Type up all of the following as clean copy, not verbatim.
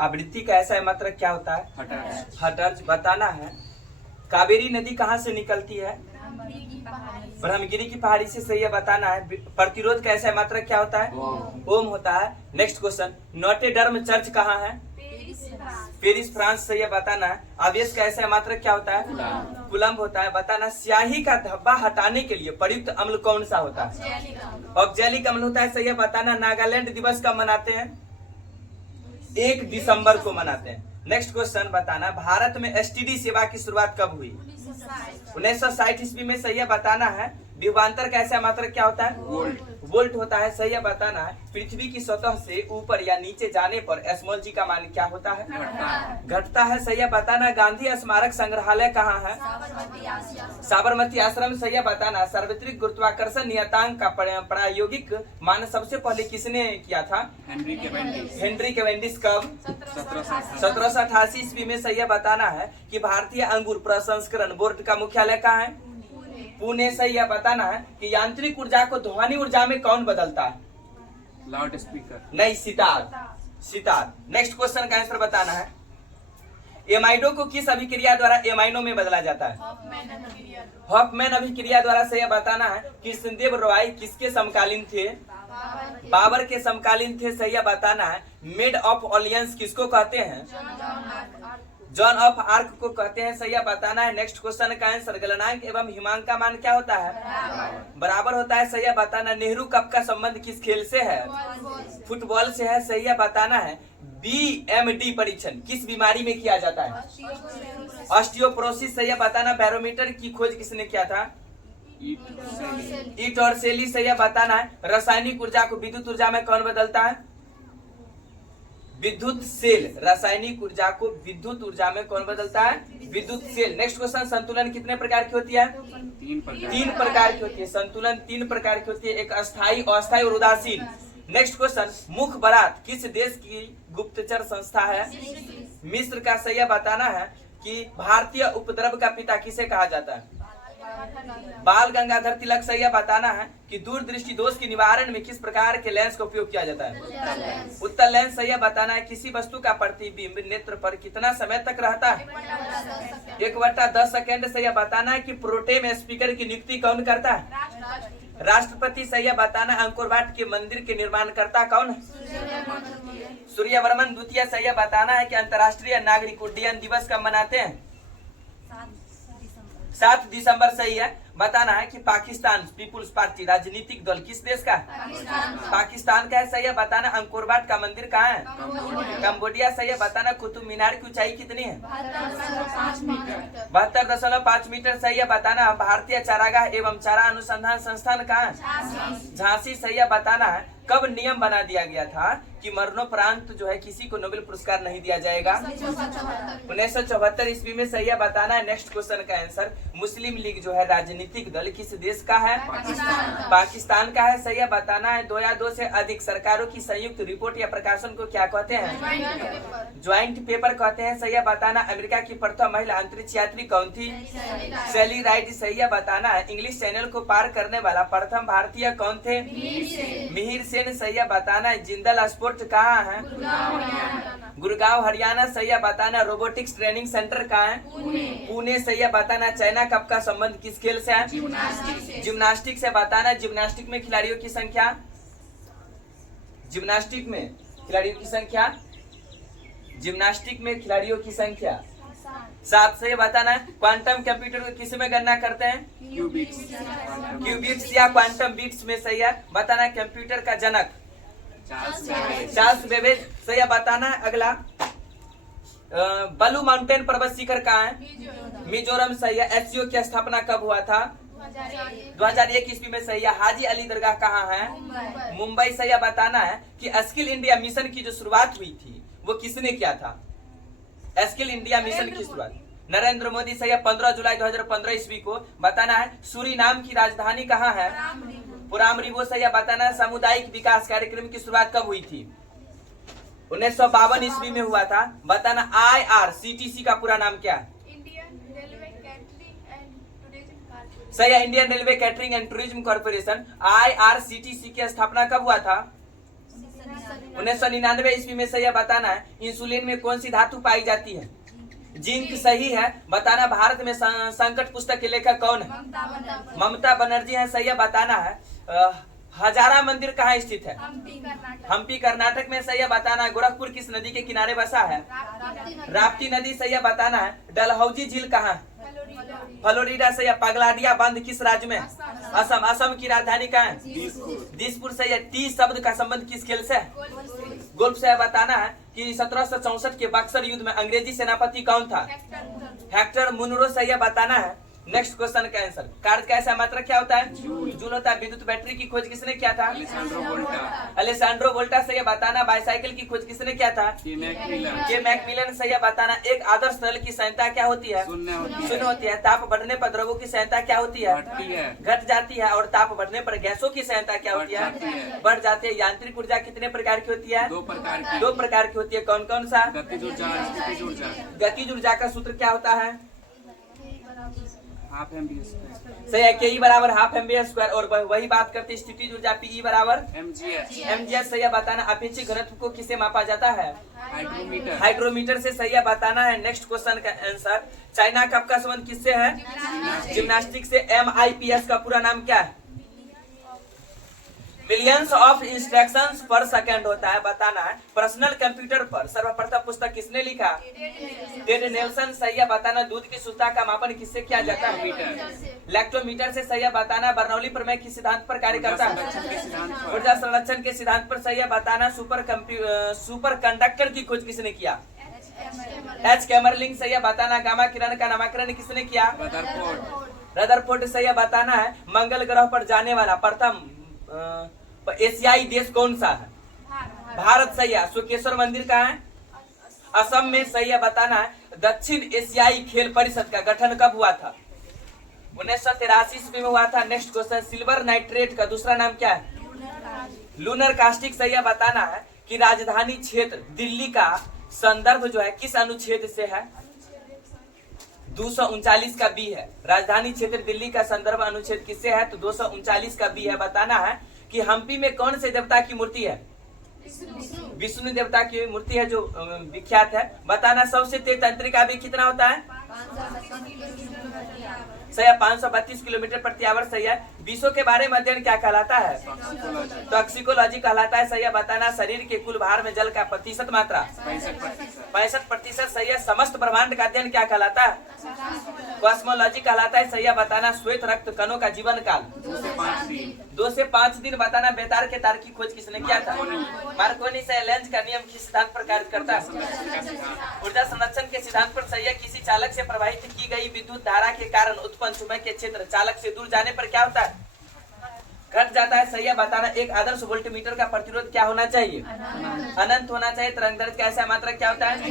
आवृत्ति का ऐसा मात्रक क्या होता है? हर्ट्ज। बताना है कावेरी नदी कहाँ से निकलती है? ब्रह्मगिरी की पहाड़ी से। सही है, बताना है प्रतिरोध का ऐसा मात्रक क्या होता है? ओम होता है। नेक्स्ट क्वेश्चन, नोटे डर्म चर्च कहाँ है? Paris France. सही है, बताना है आवेश का ऐसा मात्रक क्या होता है? कूलम्ब होता है। बताना स्याही का धब्बा हटाने के लिए प्रयुक्त अम्ल कौन सा होता है? ऑक्जेलिक अम्ल होता है। सही है, बताना नागालैंड दिवस कब मनाते हैं? 1 दिसंबर को मनाते हैं। नेक्स्ट क्वेश्चन, बताना भारत में एसटीडी सेवा की शुरुआत कब हुई? 1960 ईस्वी में। सही है, बताना है विभवांतर का ऐसा मात्रक क्या होता है? वोल्ट होता है। सही है, बताना है पृथ्वी की सतह से ऊपर या नीचे जाने पर स्मॉल जी का मान क्या होता है? घटता है। सही है, बताना गांधी स्मारक संग्रहालय कहाँ है? साबरमती आश्रम। सही है, बताना सार्वत्रिक गुरुत्वाकर्षण नियतांक का प्रायोगिक मान सबसे पहले किसने किया था? Henry Cavendish. कब? 1788 ईस्वी में। सही है, बताना है कि भारतीय अंगूर प्रसंस्करण बोर्ड का मुख्यालय कहाँ है? पुणे। सही है, बताना है कि यांत्रिक ऊर्जा को ध्वनि ऊर्जा में कौन बदलता है? Loud speaker. नहीं, सितार। नेक्स्ट क्वेश्चन का आंसर बताना है एमाइडो को किस अभिक्रिया द्वारा एमाइनो में बदला जाता है? हॉफमैन अभिक्रिया द्वारा। सही है, बताना है कृष्णदेव रॉय किसके समकालीन थे? बाबर के समकालीन थे। सही है, बताना है मेड ऑफ ऑलियंस किसको कहते हैं? जॉन ऑफ आर्क को कहते हैं। सही है, बताना है नेक्स्ट क्वेश्चन का आंसर गलनांक एवं हिमांक का मान क्या होता है? बराबर होता है। सही है, बताना नेहरू कप का संबंध किस खेल से है? फुटबॉल से है। सही है, बताना है BMD परीक्षण किस बीमारी में किया जाता है? ऑस्टियोपोरोसिस। सही है, बताना बैरोमीटर की खोज किसने किया था? ईट और सेली। सही है, बताना है रासायनिक ऊर्जा को विद्युत ऊर्जा में कौन बदलता है? विद्युत सेल। रासायनिक ऊर्जा को विद्युत ऊर्जा में कौन बदलता है? विद्युत सेल। नेक्स्ट क्वेश्चन, संतुलन कितने प्रकार की होती है? 3 प्रकार की होती है। संतुलन 3 प्रकार की होती है, एक अस्थायी, अस्थायी और उदासीन। नेक्स्ट क्वेश्चन, मुखबरात किस देश की गुप्तचर संस्था है? मिस्र का। सही है, बताना है कि भारतीय उपद्रव का पिता किसे कहा जाता है? बाल गंगाधर तिलक। सही है, बताना है कि दूरदृष्टि दोष के निवारण में किस प्रकार के लेंस का उपयोग किया जाता है? उत्तल लेंस। सही है, बताना है किसी वस्तु का प्रतिबिंब नेत्र पर कितना समय तक रहता है? 1/10 सेकेंड। सही है, बताना है कि प्रोटेम स्पीकर की नियुक्ति कौन करता है? राष्ट्रपति। सही है, बताना अंकोर वाट के मंदिर के निर्माणकर्ता कौन है? सूर्यवर्मन द्वितीय। सही है, बताना है कि अंतर्राष्ट्रीय नागरिक उड्डयन दिवस कब मनाते हैं? 7 दिसंबर। सही है, बताना है कि पाकिस्तान पीपुल्स पार्टी राजनीतिक दल किस देश का? पाकिस्तान का है। सही है, बताना अंकोर वाट का मंदिर कहाँ है? कंबोडिया। सही है, बताना कुतुब मीनार की ऊंचाई कितनी है? 72.5 मीटर। सही है, बताना भारतीय चारागाह एवं चारा अनुसंधान संस्थान कहाँ है? झांसी। सही है, बताना है कब नियम बना दिया गया था कि मरणोपरांत जो है किसी को नोबेल पुरस्कार नहीं दिया जाएगा? 1974 ईस्वी में। सही है, बताना है नेक्स्ट क्वेश्चन का आंसर मुस्लिम लीग जो है राजनीतिक दल किस देश का है? पाकिस्तान का है। सही है, बताना है 2 या 2 से अधिक सरकारों की संयुक्त रिपोर्ट या प्रकाशन को क्या कहते हैं? ज्वाइंट पेपर कहते हैं। सही है, बताना अमेरिका की प्रथम महिला अंतरिक्ष यात्री कौन थी? सैली राइट। सही है, बताना है इंग्लिश चैनल को पार करने वाला प्रथम भारतीय कौन थे? मिहिर सेन। सही है, बताना है जिंदल स्पोर्ट कहाँ है? गुड़गांव हरियाणा। सही है, बताना रोबोटिक्स ट्रेनिंग सेंटर कहाँ है? पुणे। सही है, बताना चाइना कप का संबंध किस खेल से है? जिम्नास्टिक से। बताना जिम्नास्टिक में खिलाड़ियों की संख्या? जिम्नास्टिक में खिलाड़ियों की संख्या 7। से बताना है क्वांटम कंप्यूटर को किस में गणना करते हैं? क्यूबिट्स या क्वांटम बिट्स में। सही है, बताना कंप्यूटर का जनक चार्ल्स बेबेज। सही है, बताना है अगला ब्लू माउंटेन पर्वत शिखर कहाँ है? मिजोरम। सही है, एससीओ की स्थापना कब हुआ था? 2001 ईस्वी में। सही है, हाजी अली दरगाह कहाँ है? मुंबई। सही है, बताना है कि स्किल इंडिया मिशन की जो शुरुआत हुई थी वो किसने किया था? स्किल इंडिया मिशन की शुरुआत नरेंद्र मोदी। सही है, 15 जुलाई 2015 ईस्वी को। बताना है सूरीनाम की राजधानी कहाँ है? पुरामरिबो। सही है, बताना है सामुदायिक विकास कार्यक्रम की शुरुआत कब हुई थी? 1952 ईस्वी में हुआ था। बताना IRCTC का पूरा नाम क्या है? सही है, Indian railway catering and tourism corporation. IRCTC की स्थापना कब हुआ था? 1999 ईस्वी में सही है, बताना है। इंसुलिन में कौन सी धातु पाई जाती है? जिंक सही है, बताना। भारत में संकट पुस्तक के लेखक कौन है? ममता बनर्जी है, सही है, बताना है। हजारा मंदिर कहाँ स्थित है? हम्पी कर्नाटक में, सही है, बताना है। गोरखपुर किस नदी के किनारे बसा है? राप्ती नदी, सही है, बताना है। डलहौजी झील कहाँ है? फ्लोरिडा, सही है। पगलाडिया बंद किस राज्य में? असम। असम की राजधानी कहाँ है? दिसपुर, सही है। 30 शब्द का संबंध किस खेल से? गोल्फ से, बताना है कि 1764 के बक्सर युद्ध में अंग्रेजी सेनापति कौन था? हेक्टर मुनरो, सही है, बताना है। नेक्स्ट क्वेश्चन का आंसर। कार्य का ऐसा मात्रक क्या होता है? जूल होता है। विद्युत बैटरी की खोज किसने किया था? अलेसैंड्रो वोल्टा, सही है, बताना। बाईसाइकिल की खोज किसने किया था? के मैकमिलन, सही है, बताना। एक आदर्श तरल की संख्या क्या होती है? शून्य होती है। ताप बढ़ने पर द्रवों की संख्या क्या होती है? घट जाती है। और ताप बढ़ने पर गैसों की संख्या क्या होती है? बढ़ जाती है। यांत्रिक ऊर्जा कितने प्रकार की होती है? 2 प्रकार की होती है। कौन कौन सा? गतिज ऊर्जा का सूत्र क्या होता है? Half MBA square. सही है, के बराबर हाफ एमबीए स्क्वायर। और वही बात करते हैं स्थितिज ऊर्जा, पी बराबर mgs, सही है, बताना। अपेक्षित घनत्व को किसे मापा जाता है? हाइड्रोमीटर से, सही है, बताना है। नेक्स्ट क्वेश्चन का आंसर। चाइना कप का संबंध किससे है? जिम्नास्टिक से। MIPS का पूरा नाम क्या है? मिलियंस ऑफ इंस्ट्रक्शंस पर सेकंड होता है, बताना है। पर्सनल कंप्यूटर पर सर्वप्रथम पुस्तक किसने लिखा? टेड नेल्सन, सही है, बताना। दूध की शुद्धता का मापन किससे किया जाता है? लैक्टोमीटर से, सही है, बताना। बर्नौली प्रमेय किस सिद्धांत पर कार्य करता है? ऊर्जा संरक्षण के सिद्धांत पर, सही है, बताना। सुपर कंडक्टर की खोज किसने किया? एच कैमरलिंग, सही है, बताना। गामा किरण का नामकरण किसने किया? रदरफोर्ड, सही है, बताना है। मंगल ग्रह पर जाने वाला प्रथम एशियाई देश कौन सा है? भारत, सही है। सुकेश्वर मंदिर कहाँ है? असम में, सही है, बताना है। दक्षिण एशियाई खेल परिषद का गठन कब हुआ था? 1983 ईस्वी में हुआ था। Next question. सिल्वर नाइट्रेट का दूसरा नाम क्या है? लूनर कास्टिक, सही है, बताना है कि राजधानी क्षेत्र दिल्ली का संदर्भ जो है किस अनुच्छेद से है? 239 का बी है। राजधानी क्षेत्र दिल्ली का संदर्भ अनुच्छेद किससे है? तो 239 का बी है, बताना है कि हम्पी में कौन से देवता की मूर्ति है? विष्णु देवता की मूर्ति है जो विख्यात है, बताना। सबसे तेज तंत्रिका भी कितना होता है? सही है, 532 किलोमीटर प्रति आवर, सही है। विषों के बारे में अध्ययन क्या कहलाता है? टॉक्सिकोलॉजी कहलाता है, सही है, बताना। शरीर के कुल भार में जल का प्रतिशत मात्रा 65%, सही है। समस्त ब्रह्मांड का अध्ययन क्या कहलाता है? कॉस्मोलॉजी कहलाता है, सही है, बताना। श्वेत रक्त कणों का जीवन काल 2 से 5 दिन, बताना। बेतार के तार की खोज किसने किया था? मार्कोनी से। लेंज का नियम किस सिद्धांत पर कार्य करता है? ऊर्जा संरक्षण के सिद्धांत पर, सही है। किसी चालक से प्रवाहित की गई विद्युत धारा के कारण उत्पन्न चुंबकीय क्षेत्र चालक से दूर जाने पर क्या होता है? घट जाता है, सही है, बताना। एक आदर्श वोल्टमीटर का प्रतिरोध क्या होना चाहिए? अनंत होना चाहिए। तरंगदैर्घ्य का ऐसा मात्रक क्या होता है?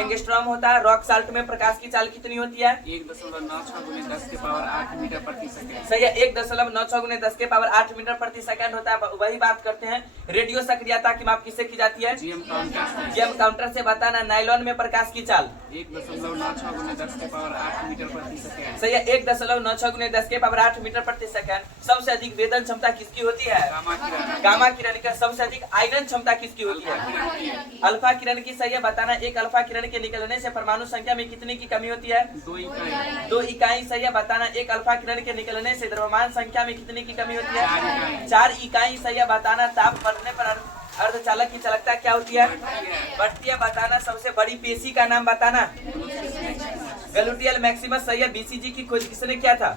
एंगस्ट्रॉम होता है। रॉक साल्ट में प्रकाश की चाल कितनी होती है? 1.96 × 10 के पावर 8 मीटर प्रति सेकंड, सही है। 1.96 × 10 के पावर 8 मीटर प्रति सेकंड होता है। वही बात करते हैं। रेडियो सक्रियता की माप किससे की जाती है? जीएम काउंटर से, बताना। नायलॉन में प्रकाश की चाल 1.96 × 10 के पावर 8 मीटर प्रति सेकंड, सही है। 1.96 × 10 के पावर 8 मीटर प्रति सेकंड। सबसे अधिक वेदन क्षमता किसकी होती है? गामा किरण की। सबसे अधिक आयनन क्षमता किसकी होती है? अल्फा किरण की, सही है, बताना। एक अल्फा किरण के निकलने से परमाणु संख्या में कितने की कमी होती है? 2 इकाई, सही है, बताना। एक अल्फा किरण के निकलने से द्रव्यमान संख्या में कितने की कमी होती है? 4 इकाई, सही है, बताना। ताप बढ़ने पर अर्धचालक की चालकता क्या होती है? बढ़ती है, बताना। सबसे बड़ी पेशी का नाम बताना। गलुटियल मैक्सिमस, सही है। बीसीजी की खोज किसने किया था?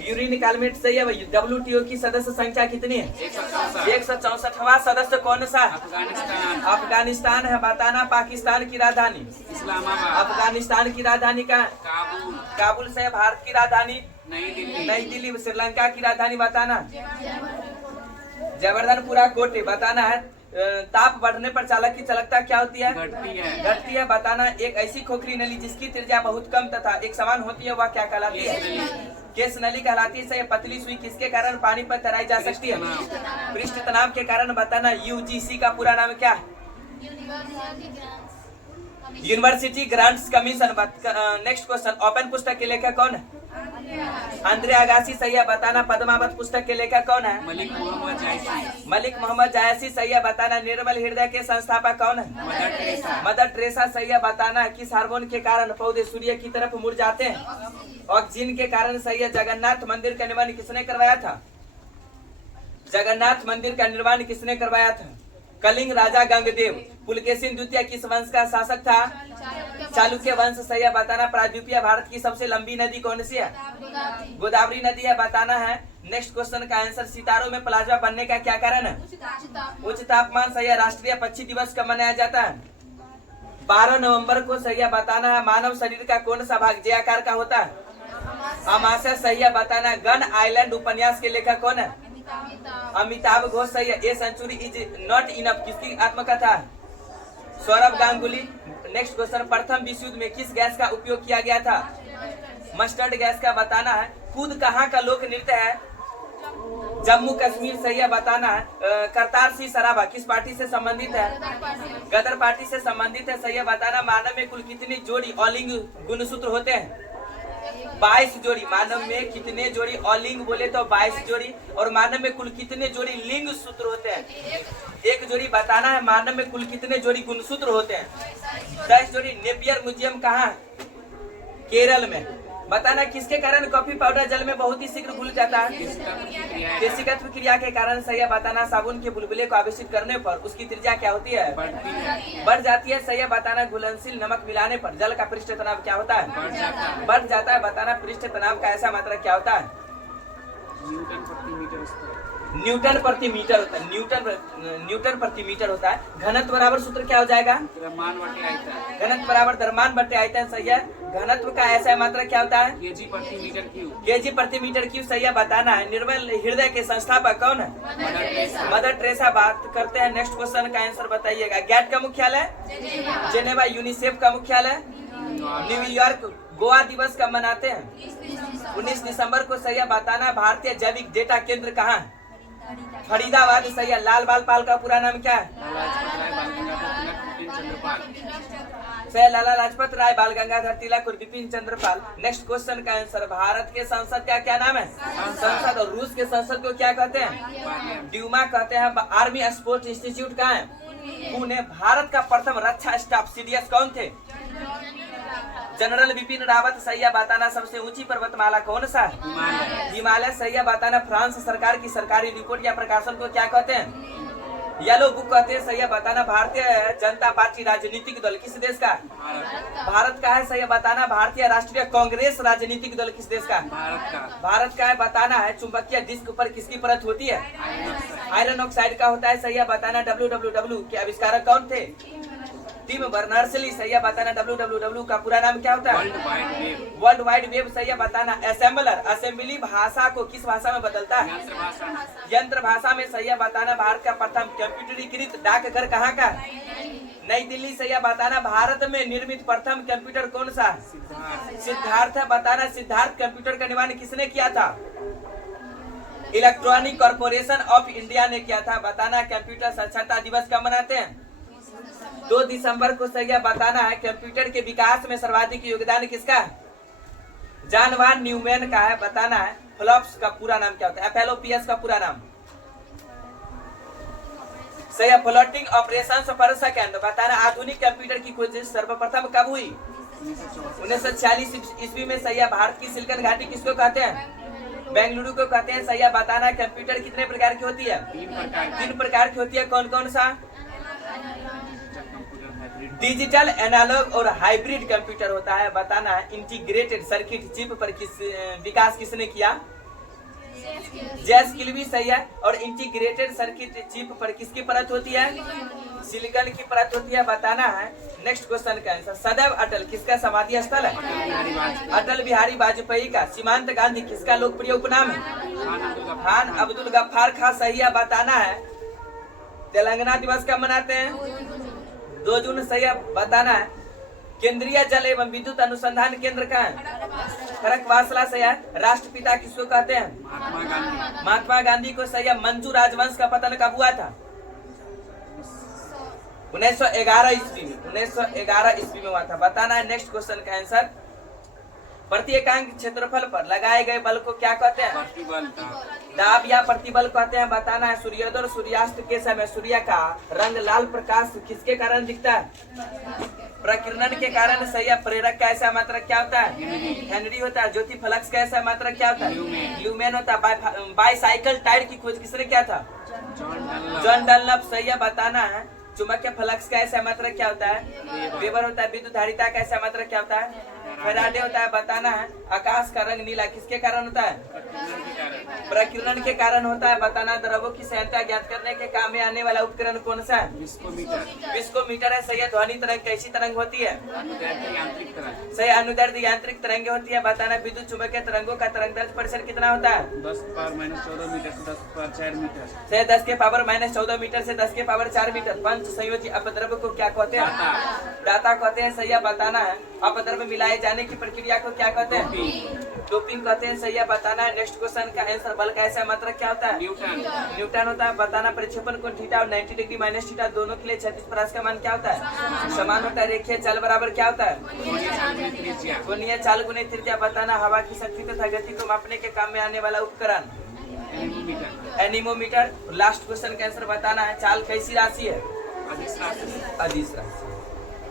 यूरिन कालमेट, सही है। WTO की सदस्य संख्या कितनी है? 164वां सदस्य कौन सा? अफगानिस्तान है, बताना। पाकिस्तान की राजधानी? अफगानिस्तान की राजधानी कहाँ है? काबुल से। भारत की राजधानी? नई दिल्ली। श्रीलंका की राजधानी बताना। जयवर्धनपुरा कोटे, बताना है। ताप बढ़ने पर चालक की चालकता क्या होती है? घटती है, बताना। एक ऐसी खोखली नली जिसकी त्रिज्या बहुत कम तथा एक समान होती है, वह क्या कहलाती है? केस नली कहलाती है, सही। पतली सुई किसके कारण पानी पर तैराई जा सकती है? पृष्ठ तनाव के कारण, बताना। यूजीसी का पूरा नाम क्या है? University grants commission. Next question. Open पुस्तक के लेखक कौन है? अंद्रे अगासी सही है, बताना। पद्मावत पुस्तक के लेखक कौन है? मलिक मोहम्मद जायसी। मलिक मोहम्मद जायसी सही है, बताना। निर्मल हृदय के संस्थापक कौन है? Mother Teresa. मदर टेरेसा सही है, बताना। किस हार्मोन के कारण पौधे सूर्य की तरफ मुड़ जाते हैं? ऑक्सीजन के कारण सही है। जगन्नाथ मंदिर का निर्माण किसने करवाया था? जगन्नाथ मंदिर का निर्माण किसने करवाया था? कलिंग राजा गंगदेव। पुलकेशिन द्वितीय किस वंश का शासक था? चालुक्य वंश सही है, बताना। प्रायद्वीपीय भारत की सबसे लंबी नदी कौन सी है? गोदावरी नदी है, बताना है। नेक्स्ट क्वेश्चन का आंसर, सितारों में प्लाज्मा बनने का क्या कारण है? उच्च तापमान सही है। राष्ट्रीय पक्षी दिवस कब मनाया जाता है? 12 नवंबर को सही है, बताना है। मानव शरीर का कौन सा भाग जे आकार का होता है? अमाशय सही है, बताना। गन आइलैंड उपन्यास के लेखक कौन है? अमिताभ घोष सही है। A century is not enough किसकी आत्मकथा है? सौरभ गांगुली। नेक्स्ट क्वेश्चन, प्रथम विश्व युद्ध में किस गैस का उपयोग किया गया था? मस्टर्ड गैस का, बताना है। खुद कहाँ का लोक नृत्य है? जम्मू कश्मीर सही है, बताना है। करतार सिंह सराभा किस पार्टी से संबंधित है? गदर पार्टी से संबंधित है, सही है, बताना। मानव में कुल कितनी जोड़ी ऑलिंग गुणसूत्र होते हैं? 22 जोड़ी। मानव में कितने जोड़ी ऑलिंग बोले तो 22 जोड़ी। और मानव में कुल कितने जोड़ी लिंग सूत्र होते हैं? 1 जोड़ी, बताना है। मानव में कुल कितने जोड़ी गुणसूत्र होते हैं? 10 जोड़ी। नेपियर म्यूजियम कहाँ है? केरल में, बताना। किसके कारण कॉफी पाउडर जल में बहुत ही शीघ्र घुल जाता है? केशिकत्व क्रिया के कारण सही है, बताना। साबुन के बुलबुले को आवेशित करने पर उसकी त्रिज्या क्या होती है? बढ़ जाती है, सही है, बताना। घुलनशील नमक मिलाने पर जल का पृष्ठ तनाव क्या होता है? बढ़ जाता है, बताना। पृष्ठ तनाव का ऐसा मात्रा क्या होता है? न्यूटन प्रति मीटर होता है। न्यूटन प्रति मीटर होता है। घनत्व बराबर सूत्र क्या हो जाएगा? घनत्व बराबर द्रव्यमान बटे आयतन, सही है। घनत्व का ऐसा मात्रा क्या होता है? केजी प्रति मीटर क्यूब। केजी प्रति मीटर क्यूब, सही है, बताना है। निर्मल हृदय के संस्थापक कौन है? Mother Teresa. बात करते हैं नेक्स्ट क्वेश्चन का आंसर बताइएगा। गैट का मुख्यालय? जेनेवा। यूनिसेफ का मुख्यालय? न्यूयॉर्क। गोवा दिवस कब मनाते हैं? 19 दिसंबर को, सही है, बताना। भारतीय जैविक डेटा केंद्र कहाँ है? फरीदाबाद, सही है। लाल बाल पाल का पूरा नाम क्या है? सही, लाला लाजपत राय, बाल गंगाधर तिलक और बिपिन चंद्र पाल। नेक्स्ट क्वेश्चन का आंसर, भारत के संसद का क्या नाम है? संसद। और रूस के संसद को क्या कहते हैं? ड्यूमा कहते हैं। आर्मी स्पोर्ट्स इंस्टीट्यूट कहाँ है? पुणे। भारत का प्रथम रक्षा स्टाफ सीडीएस कौन थे? जनरल बिपिन रावत, सही है, बताना। सबसे ऊंची पर्वतमाला कौन सा है? हिमालय, सही है, बताना। फ्रांस सरकार की सरकारी रिपोर्ट या प्रकाशन को क्या कहते हैं? येलो बुक कहते हैं, सही है, बताना। भारतीय जनता पार्टी राजनीतिक दल किस देश का? भारत का है, सही है, बताना। भारतीय राष्ट्रीय कांग्रेस राजनीतिक दल किस देश का? भारत का है, बताना है। चुंबकीय डिस्क पर किसकी परत होती है? आयरन ऑक्साइड का होता है, सही है, बताना। WWW के आविष्कारक कौन थे? टिम बर्नर्स-ली, सही है, बताना। WWW का पूरा नाम क्या होता है? वर्ल्ड वाइड वेब, सही है, बताना। असेंबलर, असेंबली भाषा को किस भाषा में बदलता है? यंत्र भाषा में, सही है, बताना। भारत का प्रथम कंप्यूटरीकृत डाकघर कहाँ का? नई दिल्ली, सही है, बताना। भारत में निर्मित प्रथम कंप्यूटर कौन सा? सिद्धार्थ है, बताना। सिद्धार्थ कंप्यूटर का निर्माण किसने किया था? इलेक्ट्रॉनिक कॉर्पोरेशन ऑफ इंडिया ने किया था, बताना। कंप्यूटर साक्षरता दिवस कब मनाते हैं? 2 दिसंबर को, सही है, बताना है। कंप्यूटर के विकास में सर्वाधिक योगदान किसका? जॉन वान न्यूमैन का है, बताना है। फ्लॉप्स का पूरा नाम क्या होता है? FLOPS का पूरा नाम, सही है, फ्लोटिंग ऑपरेशंस पर सेकंड, बताना। आधुनिक कंप्यूटर की खोज सर्वप्रथम कब हुई? 1946 ईस्वी में, सही है। भारत की सिलिकॉन घाटी किसको कहते हैं? बेंगलुरु को कहते हैं, सही है, बताना। कंप्यूटर कितने प्रकार की होती है? 3 प्रकार की होती है। कौन कौन सा? डिजिटल, एनालॉग और हाइब्रिड कंप्यूटर होता है, बताना है। इंटीग्रेटेड सर्किट चिप पर विकास किसने किया? जेस किल्बी, सही है। और इंटीग्रेटेड सर्किट चिप पर किसकी परत होती है? सिलिकॉन की परत होती है, बताना है। नेक्स्ट क्वेश्चन का आंसर, सदैव अटल किसका समाधि स्थल है? अटल बिहारी वाजपेयी का। सीमांत गांधी किसका लोकप्रिय उपनाम है? खान अब्दुल गफ्फार खान, सही है, बताना है। तेलंगाना दिवस कब मनाते हैं? 2 जून, सही है, बताना है। केंद्रीय जल एवं विद्युत अनुसंधान केंद्र का है? खड़गवासला, सही है। राष्ट्रपिता किसको कहते हैं? महात्मा गांधी को, सही है। मंजू राजवंश का पतन कब हुआ था? 1911 ईस्वी में। 1911 ईस्वी में हुआ था, बताना है। नेक्स्ट क्वेश्चन का आंसर, प्रति एकांक क्षेत्रफल पर लगाए गए बल को क्या कहते हैं? प्रतिबल दाब। दाब या प्रतिबल कहते हैं। बताना है सूर्योदय और सूर्यास्त के समय सूर्य का रंग लाल प्रकाश किसके कारण दिखता है? प्रकीर्णन के कारण। सही है। प्रेरक का ऐसा मात्रक क्या होता है? हेनरी होता है। ज्योति फ्लक्स का ऐसा मात्रक क्या होता है? ल्यूमेन होता है। बाईसाइकिल टायर की खोज किसने किया था? John Dunlop. सही है। बताना है चुंबकीय फ्लक्स का ऐसा मात्रक क्या होता है? वेबर होता है। विद्युत धारिता का ऐसा मात्रक क्या होता है? फैराडे होता है। बताना है आकाश का रंग नीला किसके कारण होता है? प्रकीर्णन के कारण होता है। बताना द्रव्यों की संख्या ज्ञात करने के काम में आने वाला उपकरण कौन सा है? विस्कोमीटर है। सही है। ध्वनि तरंग कैसी तरंग होती है? यांत्रिक तरंग। सही। अनुदैर्ध्य यांत्रिक तरंगे होती है। बताना विद्युत चुंबकीय तरंगों का तरंग दैर्ध्य प्रतिशत कितना होता है? 10⁻⁻14 मीटर से 10⁻4 मीटर। सही। 10⁻⁻14 मीटर से 10⁻4 मीटर। पंच संयोजी अपद्रव्य को क्या कहते हैं? दाता कहते हैं। सही है। बताना है अपद्रव्य मिलाए जाने की प्रक्रिया को क्या कहते हैं? डोपिंग कहते हैं। सही है। बताना है नेक्स्ट क्वेश्चन का आंसर बल का ऐसा मात्रक क्या होता है? न्यूटन होता है। बताना प्रक्षेपण कोण थीटा और 90 डिग्री माइनस थीटा दोनों के लिए क्षैतिज परास का मान क्या होता है? समान होता है। रेखीय चाल बराबर क्या होता है? कोणीय चाल गुणित त्रिज्या। बताना हवा की शक्ति तथा गति को मापने के काम में आने वाला उपकरण एनीमोमीटर। लास्ट क्वेश्चन का आंसर बताना है चाल कैसी राशि है? अदिश राशि।